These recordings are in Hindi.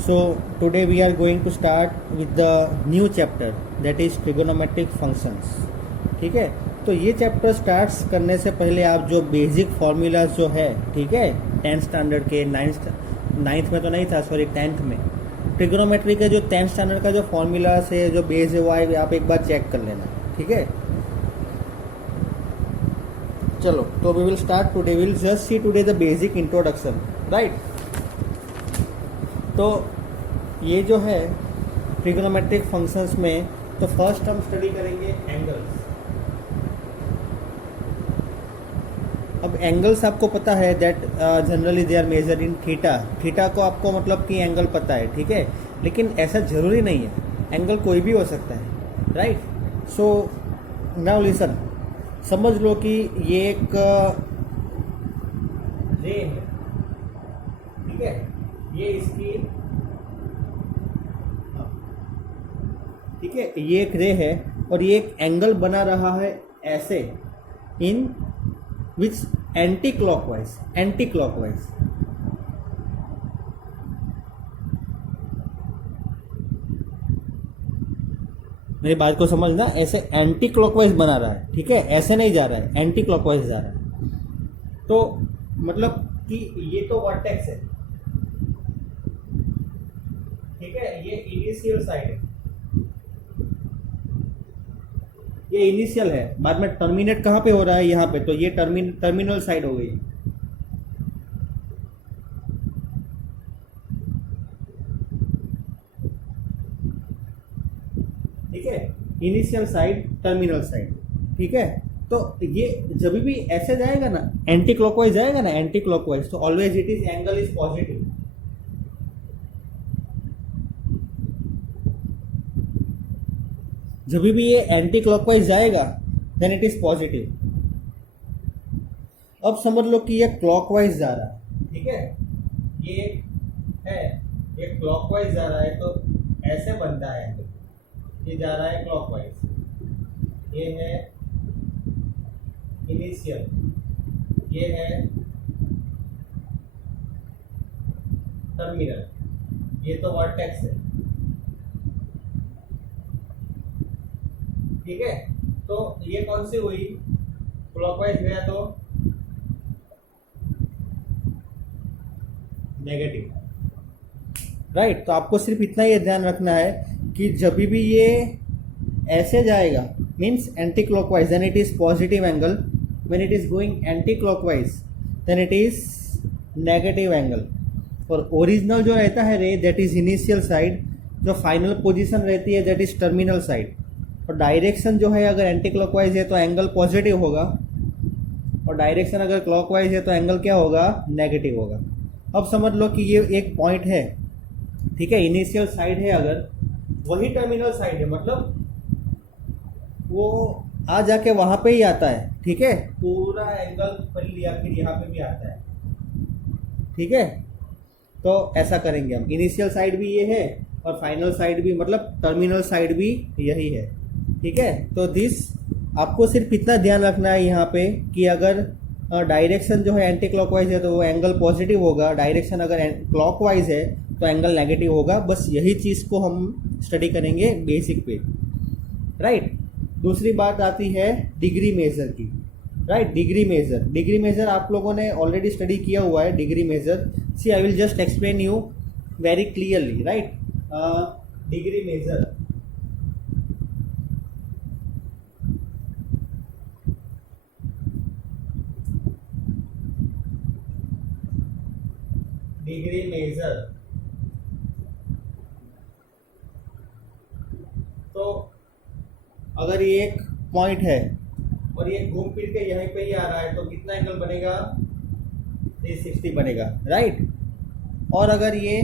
So today we are going to start with the new chapter that is trigonometric functions. ठीक है, तो ये चैप्टर स्टार्ट्स करने से पहले आप जो बेसिक फार्मूलाज जो है, ठीक है, 10th स्टैंडर्ड के नाइन्थ में तो नहीं था, सॉरी 10th में ट्रिगोनोमेट्री के जो 10th स्टैंडर्ड का जो फार्मूलाज है, जो बेस है, वो आप एक बार चेक कर लेना. ठीक है, चलो तो we will start today. Will just see today the basic introduction, right. तो ये जो है ट्रिगोनोमेट्रिक फंक्शंस में, तो फर्स्ट हम स्टडी करेंगे एंगल्स. अब एंगल्स आपको पता है that generally they are measured in theta. Theta को आपको मतलब कि एंगल पता है, ठीक है, लेकिन ऐसा जरूरी नहीं है, एंगल कोई भी हो सकता है, राइट. सो नाउ लिसन, समझ लो कि ये एक रे है, ठीक है, ये इसकी, ठीक है, ये एक रे है और ये एक एंगल बना रहा है ऐसे, इन विच एंटी क्लॉकवाइज. मेरी बात को समझना, ऐसे एंटी क्लॉकवाइज बना रहा है, ठीक है, ऐसे नहीं जा रहा है, एंटी क्लॉकवाइज जा रहा है. तो मतलब कि ये तो वर्टेक्स है, ठीक है, ये इनिशियल साइड है, ये इनिशियल है, बाद में टर्मिनेट कहाँ पे हो रहा है, यहाँ पे, तो ये टर्मिनल साइड हो गई. ठीक है, इनिशियल साइड, टर्मिनल साइड, ठीक है. तो ये जब भी ऐसे जाएगा ना, एंटी क्लॉकवाइज जाएगा ना, एंटी क्लॉकवाइज, तो always it is angle is positive. जब भी ये एंटी क्लॉकवाइज जाएगा देन इट इज पॉजिटिव. अब समझ लो कि ये क्लॉकवाइज जा रहा है, ठीक है, ये है, ये क्लॉकवाइज जा रहा है, तो ऐसे बनता है एंगल. ये जा रहा है क्लॉकवाइज, ये है इनिशियल, ये है टर्मिनल, ये तो वर्टेक्स है, ठीक है. तो ये कौन सी हुई, क्लॉकवाइज गया तो नेगेटिव, राइट. तो आपको सिर्फ इतना ही ध्यान रखना है कि जब भी ये ऐसे जाएगा means anti clockwise, then it is positive angle. When it is going anti clockwise then it is negative angle. और ओरिजिनल जो रहता है ray, that is initial side. जो फाइनल पोजीशन रहती है दैट इज टर्मिनल साइड. और डायरेक्शन जो है, अगर एंटी क्लॉकवाइज है तो एंगल पॉजिटिव होगा, और डायरेक्शन अगर क्लॉकवाइज है तो एंगल क्या होगा, नेगेटिव होगा. अब समझ लो कि ये एक पॉइंट है, ठीक है, इनिशियल साइड है, अगर वही टर्मिनल साइड है, मतलब वो आ जाके वहां पे ही आता है, ठीक है, पूरा एंगल कर लिया, फिर यहाँ पे भी आता है, ठीक है. तो ऐसा करेंगे हम, इनिशियल साइड भी ये है और फाइनल साइड भी, मतलब टर्मिनल साइड भी यही है, ठीक है. तो दिस आपको सिर्फ इतना ध्यान रखना है यहाँ पे कि अगर डायरेक्शन जो है एंटी क्लॉकवाइज है तो वो एंगल पॉजिटिव होगा, डायरेक्शन अगर क्लॉकवाइज है तो एंगल नेगेटिव होगा. बस यही चीज़ को हम स्टडी करेंगे बेसिक पे, राइट. दूसरी बात आती है डिग्री मेजर की, राइट. डिग्री मेजर आप लोगों ने ऑलरेडी स्टडी किया हुआ है. Degree measure, see I will just explain you very clearly, right. Degree measure, तो अगर ये एक पॉइंट है और ये घूम फिर के यहीं पे ही आ रहा है तो कितना एंगल बनेगा, 360 बनेगा, राइट. और अगर ये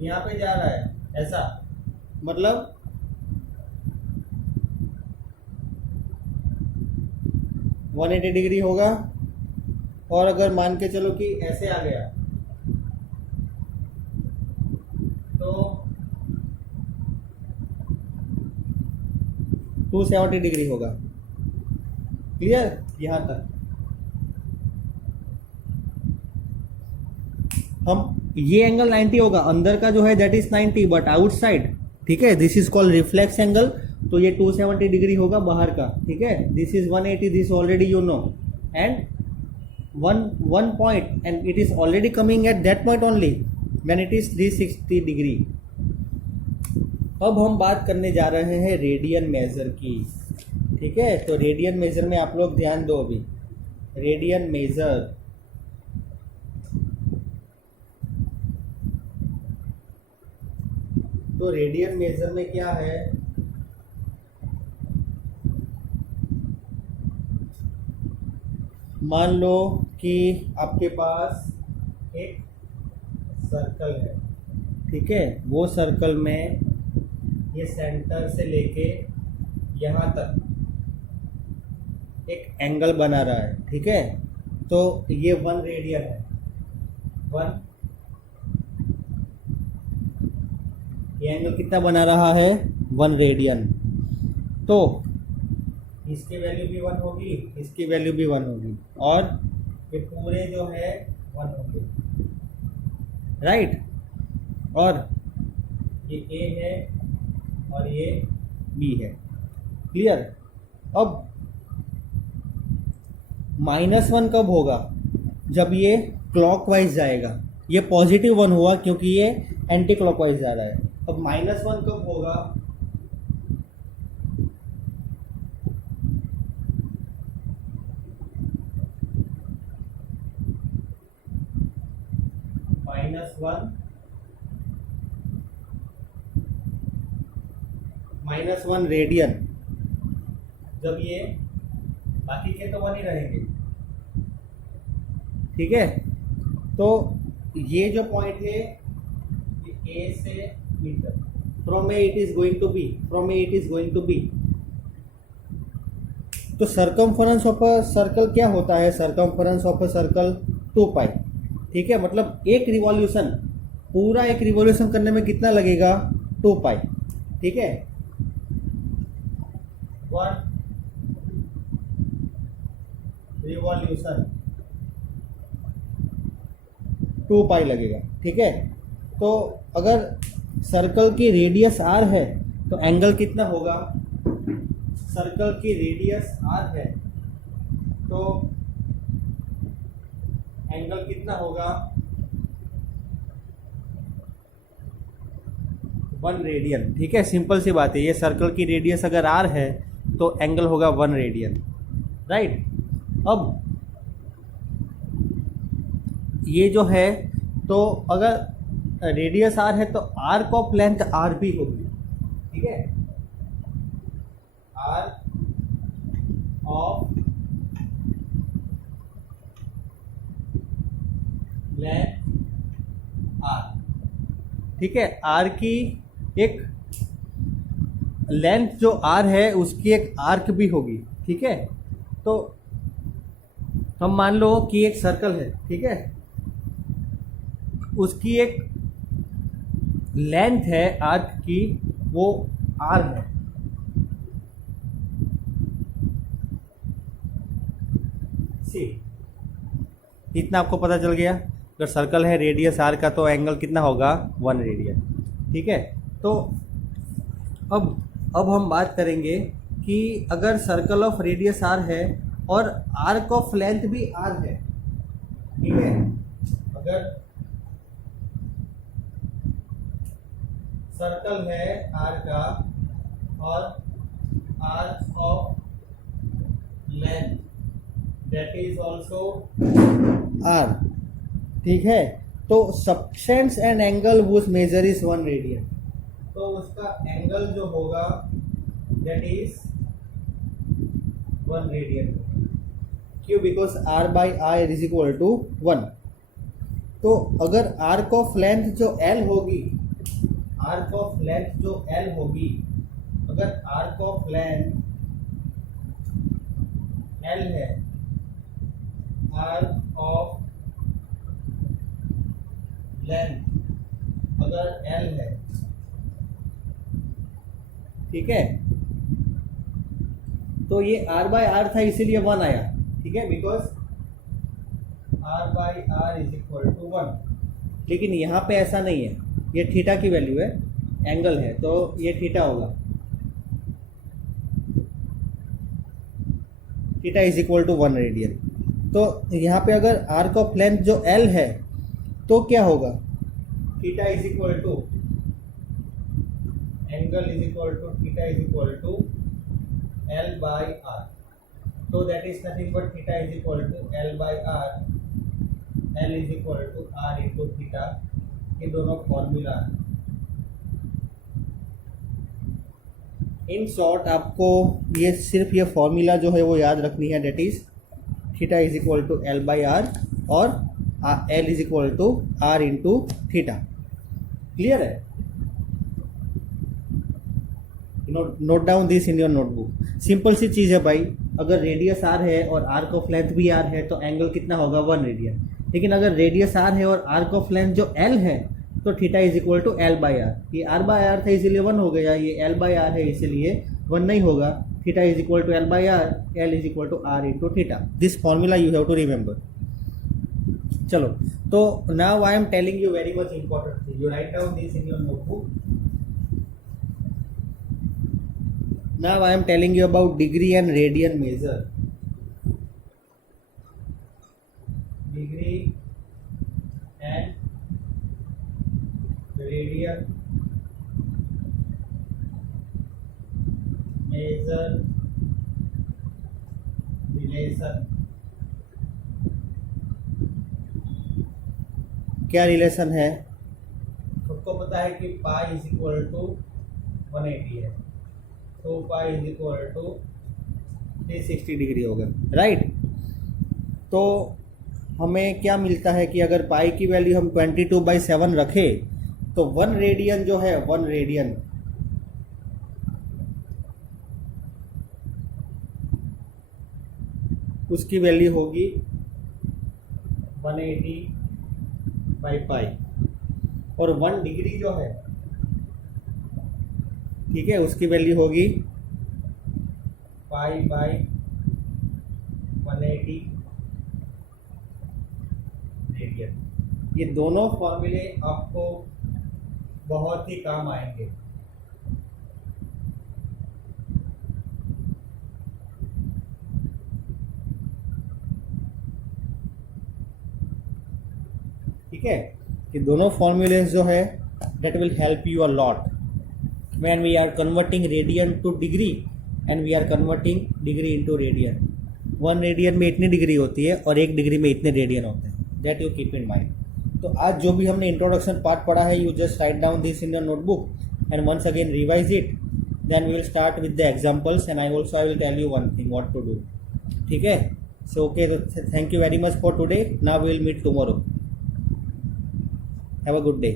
यहाँ पे जा रहा है ऐसा, मतलब वन 180 डिग्री होगा. और अगर मान के चलो कि ऐसे आ गया तो 270 डिग्री होगा. क्लियर यहाँ तक. हम ये एंगल 90 होगा, अंदर का जो है दैट इज 90 बट आउटसाइड, ठीक है, this is called reflex angle, तो ये 270 डिग्री होगा बाहर का, ठीक है, this is 180, this already you know, and one point and it is already coming at that point only when it is 360 degree. अब हम बात करने जा रहे हैं रेडियन मेजर की, ठीक है, तो रेडियन मेजर में आप लोग ध्यान दो अभी, रेडियन मेजर, तो रेडियन मेजर में क्या है, मान लो कि आपके पास एक सर्कल है, ठीक है, वो सर्कल में ये सेंटर से लेके यहाँ तक एक एंगल बना रहा है, ठीक है, तो ये 1 रेडियन है, 1, ये एंगल कितना बना रहा है, 1 रेडियन, तो इसकी वैल्यू भी 1 होगी, इसकी वैल्यू भी 1 होगी, और ये पूरे जो है 1 होंगे, राइट, और ये ए है और ये बी है, क्लियर। अब -1 कब होगा, जब ये क्लॉकवाइज जाएगा, ये पॉजिटिव 1 हुआ क्योंकि ये एंटी क्लॉकवाइज जा रहा है। अब -1 कब होगा, -1 रेडियन, जब ये बाकी के तो 1 ही रहेंगे, ठीक है, तो ये जो पॉइंट है ये ए से बी तक, from A it is going to B, from A it is going to B, तो सरकमफरेंस ऑफ अ सर्कल क्या होता है, circumference of a circle 2 pi, ठीक है, मतलब एक रिवॉल्यूशन, पूरा एक रिवॉल्यूशन करने में कितना लगेगा, 2 पाई, ठीक है, 1 रिवॉल्यूशन 2 पाई लगेगा, ठीक है, तो अगर सर्कल की रेडियस r है तो एंगल कितना होगा, सर्कल की रेडियस r है तो एंगल कितना होगा, 1 रेडियन, ठीक है, सिंपल सी बात है, ये सर्कल की रेडियस अगर r है तो एंगल होगा 1 रेडियन, राइट। अब ये जो है, तो अगर रेडियस r है तो आर्क ऑफ लेंथ r भी होगी, ठीक है, आर्क ऑफ लेंथ r, ठीक है, r की एक लेंथ जो r है उसकी एक आर्क भी होगी, ठीक है, तो हम मान लो कि एक सर्कल है, ठीक है, उसकी एक लेंथ है आर्क की, वो r है, सी, इतना आपको पता चल गया, अगर सर्कल है रेडियस r का तो एंगल कितना होगा, 1 रेडियन, ठीक है। तो अब हम बात करेंगे कि अगर सर्कल ऑफ रेडियस r है और आर्क ऑफ लेंथ भी r है, ठीक है, अगर सर्कल है r का और arc of length that is also r, ठीक है, तो subtends and angle whose measure is 1 radian, तो उसका एंगल जो होगा दैट इज 1 रेडियन, क्यों, because r by r is equal to 1, तो अगर आर्क ऑफ लेंथ जो l होगी, आर्क ऑफ लेंथ जो l होगी, अगर आर्क ऑफ लेंथ l है, आर्क ऑफ लेंथ अगर l है, ठीक है, तो ये r बाय r था इसीलिए 1 आया, ठीक है, because r by r is equal to 1, लेकिन यहाँ पे ऐसा नहीं है, ये थीटा की वैल्यू है, एंगल है, तो ये थीटा होगा, theta is equal to 1 radian. तो यहाँ पे अगर आर्क ऑफ लेंथ जो एल है तो क्या होगा, theta is equal to angle is equal to theta is equal to L by R. तो that is nothing but theta is equal to L by R, L is equal to R into theta. ये दोनों फॉर्मूला है। इन शॉर्ट आपको ये सिर्फ ये फॉर्मूला जो है वो याद रखनी है, that is theta is equal to L by R और L is equal to R into theta. Clear है? Note down this in your notebook. Simple सी चीज़ है भाई, अगर रेडियस आर है और आर्क ऑफ लेंथ भी आर है तो एंगल कितना होगा, 1 रेडियन। लेकिन अगर रेडियस आर है और आर्क ऑफ लेंथ जो एल है तो theta is equal to L by R. ये आर बाई आर था इसीलिए 1 हो गया, ये एल बाई आर है इसीलिए 1 नहीं होगा। Theta is equal to L by R, L is equal to R into theta. This formula you have to remember. चलो, तो now I am telling you very much important thing, you write down this in your notebook. Now I am telling you about degree and radian measure. Degree and radian measure relation. क्या रिलेशन है? सबको पता है कि पाई इज इक्वल टू 180 है, तो pi is equal to 360 degree होगा, राइट। तो हमें क्या मिलता है कि अगर पाई की वैल्यू हम 22/7 रखें तो 1 रेडियन जो है, 1 रेडियन उसकी वैल्यू होगी 180/पाई, और 1 डिग्री जो है, ठीक है, उसकी वैल्यू होगी पाई बाई 180 रेडियन। ये दोनों फॉर्मूले आपको बहुत ही काम आएंगे। ठीक है, ये दोनों फॉर्मूलेस जो है that will help you a lot when we are converting radian to degree and we are converting degree into radian. 1 radian में इतनी डिग्री होती है और 1 डिग्री में इतने रेडियन होते हैं, that you keep in mind. तो आज जो भी हमने इंट्रोडक्शन पार्ट पढ़ा है, you just write down this in your notebook and once again revise it, then we will start with the examples and I will tell you one thing what to do. ठीक है, so okay, thank you very much for today. Now we will meet tomorrow. Have a good day.